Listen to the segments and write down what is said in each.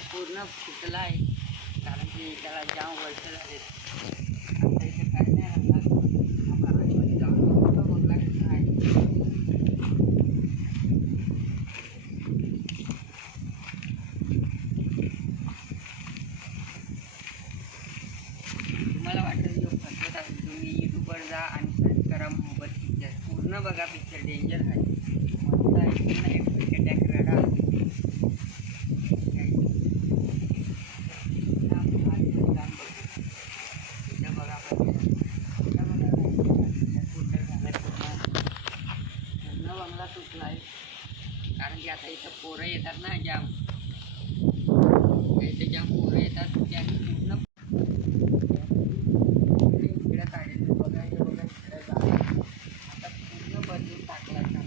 पूर्ण फुटला आहे, कारण की त्याला जाम वर्ष झाले. आता इथे काय नाही राहिला. आपण आतमध्ये जाऊन बघतो बंगला कसा आहे. तुम्हाला वाटेल जो फसवत असेल तुम्ही यूट्यूबवर जा आणि सर्च करा मोहब्बत पिक्चर. पूर्ण बघा पिक्चर, डेंजर आहे. मस्त आहे, पूर्ण एक अटॅक रडा. बंगला सुटला आहे, कारण की आता इथं पोरं येतात ना जाम, इथे जाम पोरं येतात. त्यांनी पूर्ण इकडे काढले बघा, हे बघा इकडे जा. आता पूर्ण बदलून टाकला का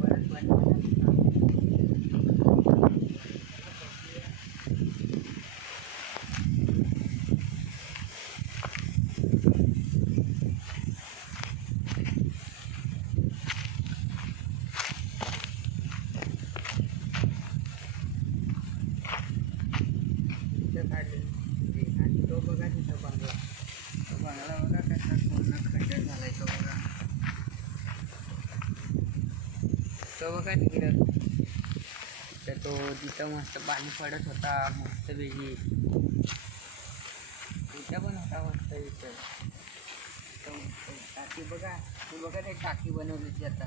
परत बनवणार. आणि तो बघा तिथं बंगला, तो बंगला बघा कसा पूर्ण खड्डा झालाय. तो बघा, तो बघा तिकडं. तर तो तिथं मस्त पाणी पडत होता, मस्त वेगळी इथं पण होता मस्त. इथं टाकी बघा, तू बघा ते टाकी बनवली होती आता.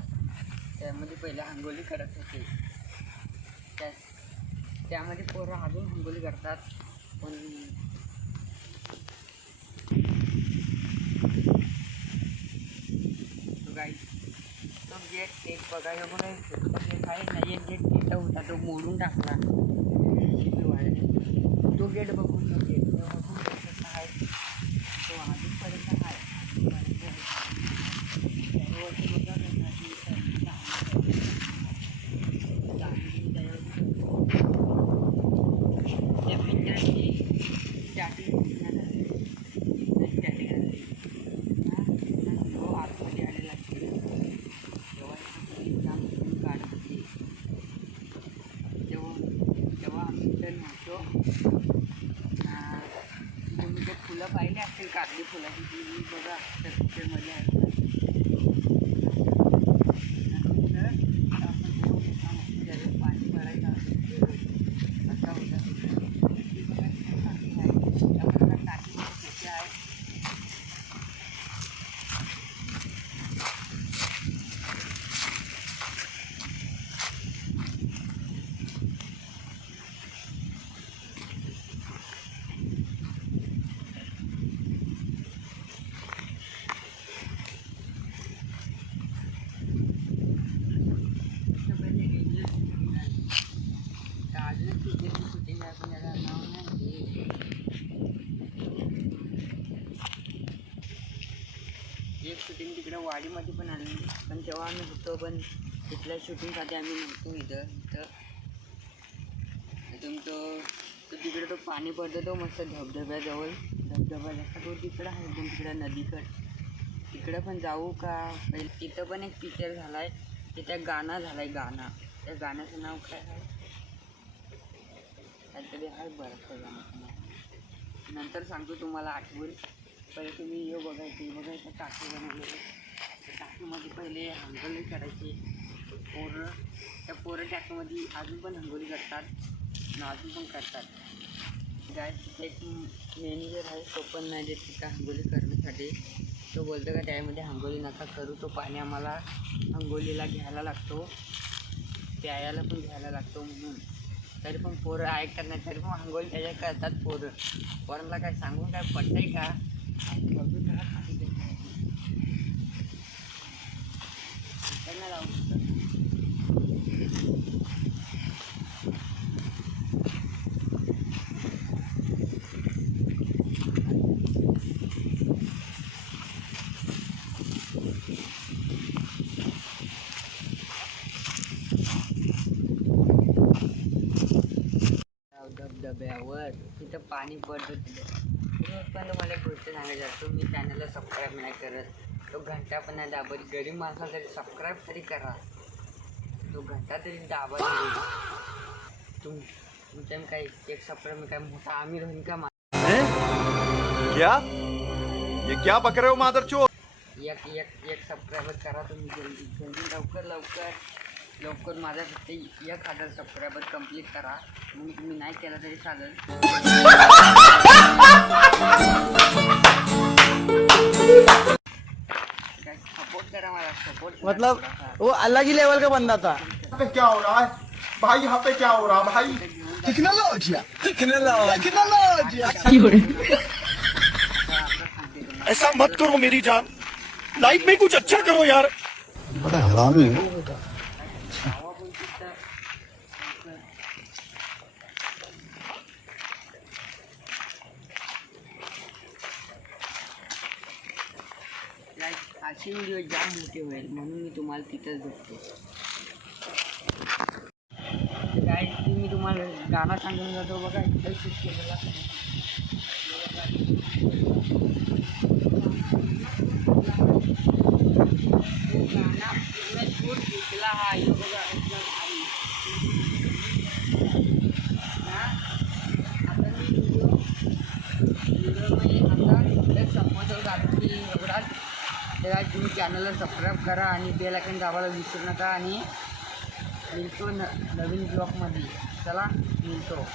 त्यामध्ये पहिले अंघोळी करत होते, त्यामध्ये पोरं अजून अंघोळी करतात. पण तो गाई तो गेट एक बघा, हे बघा गेट आहे ना, एक गेट तिथं होता तो मोडून टाकला. तो गेट बघून, तो गेट बघून कसं आहे, तो अजूनपर्यंत आहे. त्या पिक्चरची स्टार्टिंग तो आतमध्ये आलेला तेव्हा जाम काढत होती. तेव्हा आम्ही तर नव्हतो. तुम्ही ते फुलं पाहिले असतील, कागदी फुलाची, ती बघा त्या पिक्चरमध्ये आहे. पाणी पडायचं असा होता. शूटिंग आहे पण याला नाव नाही. एक शूटिंग तिकडे वाडीमध्ये पण आली, पण तेव्हा आम्ही होतो, पण तिथल्या शूटिंगसाठी आम्ही नव्हतो. इथं तो तिकडे तो पाणी पडतो, तो मस्त धबधब्याजवळ. धबधबा जसा तो तिकडं आहे, एकदम तिकडं नदीकडं. तिकडं पण जाऊ का? पहिले तिथं पण एक पिक्चर झाला आहे, तिथं गाणं झालं आहे. गाणं, त्या गाण्याचं नाव काय आहे, काहीतरी आहे बरंच गाणं. नंतर सांगतो तुम्हाला आठवून. पहिले तुम्ही हे बघा इथं टाकी बनवलेली. त्या टाकीमध्ये पहिले अंघोळी करायची पोरं. त्या पोरं टाकीमध्ये अजून पण अंघोळी करतात, अजून पण करतात. काय एक मॅनेजर आहे, तो पण नाही देत तिथं अंघोळी करण्यासाठी. तो बोलतो का त्यामध्ये अंघोळी नका करू, तो पाणी आम्हाला अंघोळीला घ्यायला लागतो, प्यायला पण घ्यायला लागतो म्हणून. तरी पण पोरं ऐकत नाही, तरी पण अंघोळी त्याच्या करतात पोरं. पोरांना काय सांगून काय पटतंय का? त्यांना जाऊ धबधब्यावर तिथं पाणी पडतं. तिथं पण तुम्हाला एक गोष्ट सांगायची असतो, मी चॅनलला सबस्क्राईब नाही करत, तो घंटा पण नाही दाबत. गरीब माणसाला तरी सबस्क्राईब तरी करा, तो घंटा तरी दाबा. टाइम काय एक सबस्क्राइब में काय मोठा आमिर होईन का क्या ये क्या बक रहे हो मादरचोद? एक सबस्क्राइबर करा तुम्ही जल्दी लवकर माझ्यासाठी 1000 सबस्क्राइबर कंप्लीट करा. मग तुम्ही नाही केला तरी चालेल. सपोर्ट करा मला सपोर्ट. मतलब वो अलग ही लेवल का बंदा था. पे क्या हो रहा है भाई? यहाँ पे क्या हो रहा है भाई? ऐसा मत करो मेरी जान, लाइफ में कुछ अच्छा करो यार. बड़ा हरामी है. अशी व्हिडिओ जाम मोठी होईल म्हणून मी तुम्हाला तिथंच बघतो. काय मी तुम्हाला गाणं सांगून जातो बघा. इथं शूट केलेला गाणं पूर्ण शूट घेतला हा. हे बघा एकदम भारी. आता मी व्हिडिओमध्ये आता संपवतो की एवढाच. तर तुम्ही चॅनलला सबस्क्राईब करा आणि बेल आयकॉन दाबायला विसरू नका. आणि मिळतो नवीन ब्लॉगमध्ये. चला मिळतो.